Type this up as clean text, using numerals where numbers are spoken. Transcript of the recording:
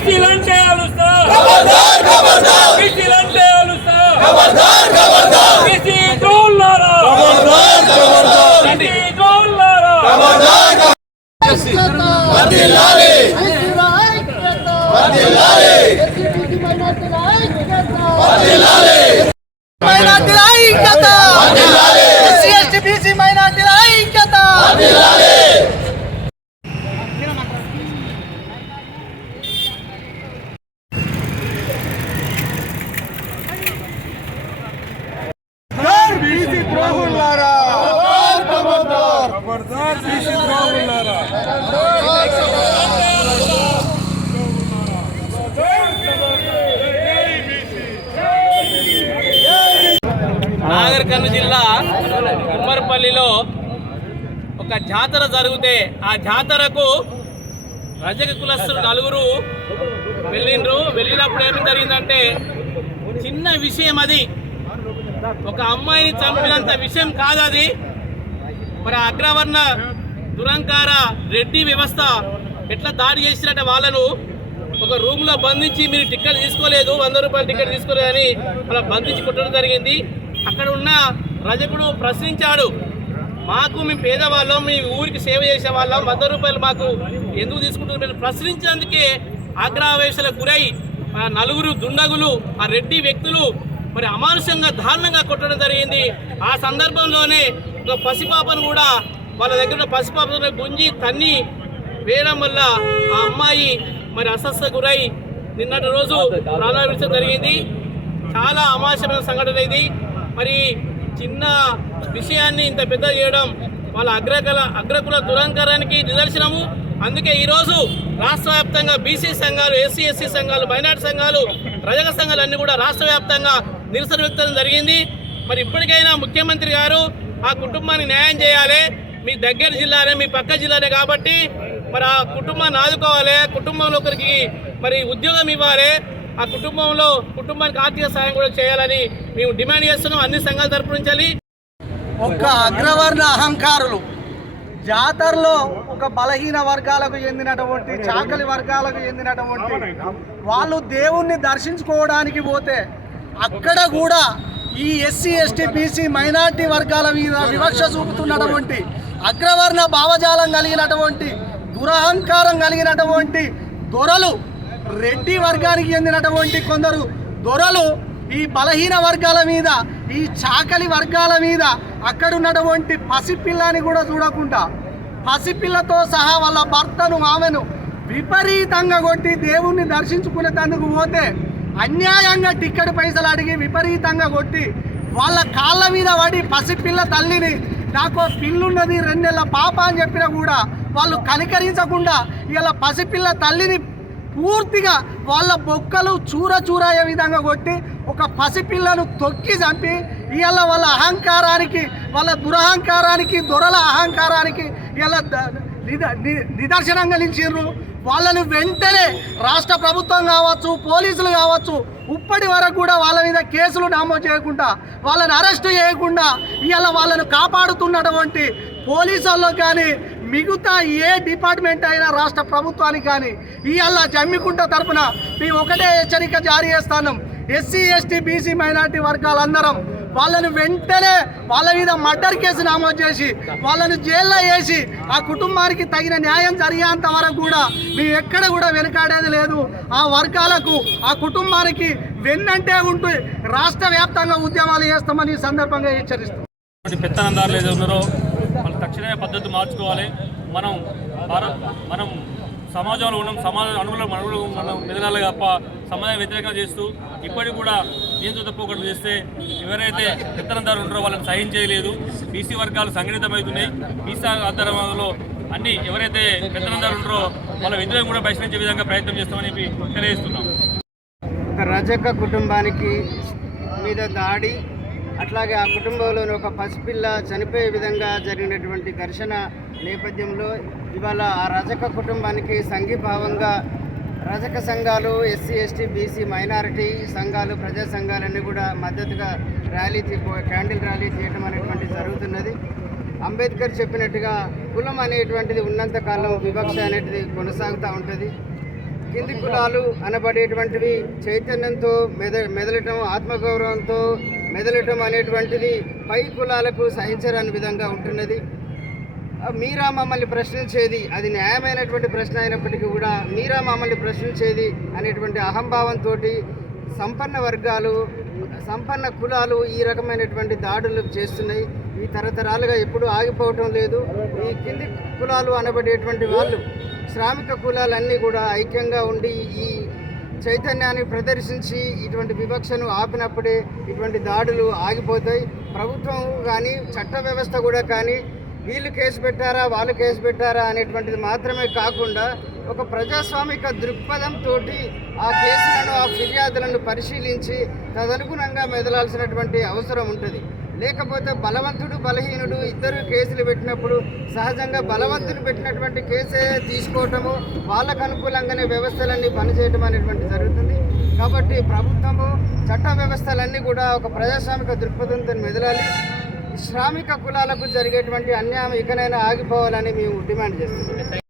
బీసీలంటే అలుస్తా బీసీలంటే అలుస్తా BC ద్రోహులారా BC ద్రోహులారా వర్ధిల్లాలి వర్ధిల్లాలి వర్ధిల్లాలి మైనారిటీల ఐక్యత వర్ధిల్లాలి ఎస్సీ ఎస్టీ బీసీ మైనారిటీల ఐక్యత వర్ధిల్లాలి బీసీ ద్రోహులారా ఖబర్దార్ ఖబర్దార్ బీసీ ద్రోహులారా నాగర్ కర్నూలు జిల్లా ఉమ్మర్పల్లిలో ఒక జాతర జరిగితే ఆ జాతరకు రజక కులస్తులు నలుగురు వెళ్ళినప్పుడు ఏమి జరిగిందంటే చిన్న విషయం అది, ఒక అమ్మాయిని చంపినంత విషయం కాదు అది. మరి అగ్రవర్ణ దురంకార రెడ్డి వ్యవస్థ ఎట్లా దాడి చేసినట్టు వాళ్ళను ఒక రూమ్లో బంధించి మీరు టికెట్ తీసుకోలేదు, 100 రూపాయల టికెట్ తీసుకోలేదని అలా బంధించి కొట్టడం జరిగింది. అక్కడ ఉన్న రజకుడు ప్రశ్నించాడు, మాకు మేము పేదవాళ్ళం, మీ ఊరికి సేవ చేసే వాళ్ళం, 100 రూపాయలు మాకు ఎందుకు తీసుకుంటున్నారు? ప్రశ్నించినందుకే ఆగ్రహవేశాలకు గురై ఆ నలుగురు దుండగులు, ఆ రెడ్డి వ్యక్తులు మరి అమానుషంగా దారుణంగా కొట్టడం జరిగింది. ఆ సందర్భంలోనే ఒక పసిపాపను కూడా వాళ్ళ దగ్గర పసిపాపను గుంజి తన్ని వేయడం వల్ల ఆ అమ్మాయి మరి అస్వస్థ గురై నిన్నటి రోజు ప్రాణావించడం జరిగింది. చాలా అమానుషమైన సంఘటన ఇది. మరి చిన్న విషయాన్ని ఇంత పెద్ద చేయడం వాళ్ళ అగ్రకుల దురంకారానికి నిదర్శనము. అందుకే ఈరోజు రాష్ట్ర వ్యాప్తంగా బీసీ సంఘాలు, ఎస్సీ ఎస్టీ సంఘాలు, మైనార్టీ సంఘాలు, రజక సంఘాలు అన్నీ కూడా రాష్ట్ర వ్యాప్తంగా నిరసన వ్యక్తం జరిగింది. మరి ఇప్పటికైనా ముఖ్యమంత్రి గారు ఆ కుటుంబానికి న్యాయం చేయాలి. మీ దగ్గర జిల్లానే, మీ పక్క జిల్లానే కాబట్టి మరి ఆ కుటుంబాన్ని ఆదుకోవాలి, కుటుంబంలో ఒకరికి మరి ఉద్యోగం ఇవ్వాలి, ఆ కుటుంబానికి ఆర్థిక సాయం కూడా చేయాలని మేము డిమాండ్ చేస్తున్నాం అన్ని సంఘాల తరపు నుంచి. ఒక అగ్రవర్ణ అహంకారులు జాతరలో ఒక బలహీన వర్గాలకు చెందినటువంటి చాకలి వర్గాలకు చెందినటువంటి వాళ్ళు దేవుణ్ణి దర్శించుకోవడానికి పోతే అక్కడ కూడా ఈ ఎస్సీ ఎస్టీ బీసీ మైనార్టీ వర్గాల మీద వివక్ష చూపుతున్నటువంటి అగ్రవర్ణ భావజాలం కలిగినటువంటి దురహంకారం కలిగినటువంటి దొరలు, రెడ్డి వర్గానికి చెందినటువంటి కొందరు దొరలు ఈ బలహీన వర్గాల మీద, ఈ చాకలి వర్గాల మీద అక్కడున్నటువంటి పసిపిల్లని కూడా చూడకుండా పసిపిల్లతో సహా వాళ్ళ భర్తను, ఆమెను విపరీతంగా కొట్టి దేవుణ్ణి దర్శించుకునేందుకు పోతే అన్యాయంగా టికెట్ పైసలు అడిగి విపరీతంగా కొట్టి వాళ్ళ కాళ్ళ మీద పడి పసిపిల్ల తల్లిని, నాకు పిల్లున్నది 2 నెలల పాప అని చెప్పినా కూడా వాళ్ళు కనికరించకుండా ఇలా పసిపిల్ల తల్లిని పూర్తిగా వాళ్ళ బొక్కలు చూరయ్యే విధంగా కొట్టి ఒక పసిపిల్లను తొక్కి చంపి ఇవాళ వాళ్ళ అహంకారానికి, వాళ్ళ దురహంకారానికి, దొరల అహంకారానికి ఇలా నిదర్శనంగా నిలిచిండ్రు. వాళ్ళను వెంటనే రాష్ట్ర ప్రభుత్వం కావచ్చు, పోలీసులు కావచ్చు, ఇప్పటి వరకు కూడా వాళ్ళ మీద కేసులు నమోదు చేయకుండా, వాళ్ళని అరెస్టు చేయకుండా ఇవాళ వాళ్ళను కాపాడుతున్నటువంటి పోలీసుల్లో కానీ మిగతా ఏ డిపార్ట్మెంట్ అయినా రాష్ట్ర ప్రభుత్వానికి కానీ ఇవాళ జమ్మికుంట తరఫున మేము ఒకటే హెచ్చరిక జారీ చేస్తున్నాం. ఎస్సీ ఎస్టీ బీసీ మైనార్టీ వర్గాలందరం వాళ్ళను వెంటనే వాళ్ళ మీద మర్డర్ కేసు నమోదు చేసి వాళ్ళను జైల్లో వేసి ఆ కుటుంబానికి తగిన న్యాయం జరిగేంత వరకు కూడా మేము ఎక్కడ కూడా వెనకాడేది లేదు. ఆ వర్గాలకు, ఆ కుటుంబానికి వెన్నంటే ఉంటూ రాష్ట్ర వ్యాప్తంగా ఉద్యమాలు చేస్తామని ఈ సందర్భంగా హెచ్చరిస్తాం. పెత్తనందారులు ఏదో ఉన్నారో వాళ్ళు తక్షణమే పద్ధతి మార్చుకోవాలి. మనం సమాజంలో ఉన్నాం, సమాజ అనుగుణంలో మనం ఎదగాలి తప్ప సమాజం వ్యతిరేకంగా చేస్తూ ఇప్పటికి కూడా నియంత్రణ తప్పకుండా చేస్తే ఎవరైతే పెత్తనందారులు ఉన్నారో వాళ్ళని సహించేయలేదు. బీసీ వర్గాలు సంఘటితమవుతున్నాయి. బీసీ ఆధారంలో అన్ని ఎవరైతే పెత్తనందారులు ఉన్నారో వాళ్ళ వ్యతిరేకం కూడా బహిష్కరించే విధంగా ప్రయత్నం చేస్తామని తెలియజేస్తున్నాం. రజక కుటుంబానికి మీద దాడి, అట్లాగే ఆ కుటుంబంలోని ఒక పసిపిల్ల చనిపోయే విధంగా జరిగినటువంటి ఘర్షణ నేపథ్యంలో ఇవాళ ఆ రజక కుటుంబానికి సంఘీభావంగా రజక సంఘాలు, ఎస్సీ ఎస్టీ బీసీ మైనారిటీ సంఘాలు, ప్రజా సంఘాలన్నీ కూడా మద్దతుగా క్యాండిల్ ర్యాలీ చేయడం అనేటువంటిది జరుగుతున్నది. అంబేద్కర్ చెప్పినట్టుగా కులం అనేటువంటిది ఉన్నంతకాలం వివక్ష అనేది కొనసాగుతూ ఉంటుంది. కింది కులాలు అనబడేటువంటివి చైతన్యంతో మెదలటం, ఆత్మగౌరవంతో మెదలటం అనేటువంటిది పై కులాలకు సహించరాని విధంగా ఉంటున్నది. మీరా మమ్మల్ని ప్రశ్నించేది అది న్యాయమైనటువంటి ప్రశ్న అయినప్పటికీ కూడా మీరా మమ్మల్ని ప్రశ్నించేది అనేటువంటి అహంభావంతో సంపన్న వర్గాలు, సంపన్న కులాలు ఈ రకమైనటువంటి దాడులు చేస్తున్నాయి. ఈ తరతరాలుగా ఎప్పుడూ ఆగిపోవటం లేదు. ఈ కింది కులాలు అనబడేటువంటి వాళ్ళు, శ్రామిక కులాలన్నీ కూడా ఐక్యంగా ఉండి ఈ చైతన్యాన్ని ప్రదర్శించి ఇటువంటి వివక్షను ఆపినప్పుడే ఇటువంటి దాడులు ఆగిపోతాయి. ప్రభుత్వం కానీ చట్ట వ్యవస్థ కూడా కానీ వీళ్ళు కేసు పెట్టారా వాళ్ళు కేసు పెట్టారా అనేటువంటిది మాత్రమే కాకుండా ఒక ప్రజాస్వామిక దృక్పథంతో ఆ కేసులను, ఆ ఫిర్యాదులను పరిశీలించి తదనుగుణంగా మెదలాల్సినటువంటి అవసరం ఉంటుంది. లేకపోతే బలవంతుడు బలహీనుడు ఇద్దరు కేసులు పెట్టినప్పుడు సహజంగా బలవంతుడు పెట్టినటువంటి కేసే తీసుకోవటము, వాళ్ళకు అనుకూలంగానే వ్యవస్థలన్నీ పనిచేయటం అనేటువంటి జరుగుతుంది. కాబట్టి ప్రభుత్వము చట్ట వ్యవస్థలన్నీ కూడా ఒక ప్రజాస్వామిక దృక్పథంతో మెదలాలి. శ్రామిక కులాలకు జరిగేటువంటి అన్యాయం ఇకనైనా ఆగిపోవాలని మేము డిమాండ్ చేస్తున్నాం.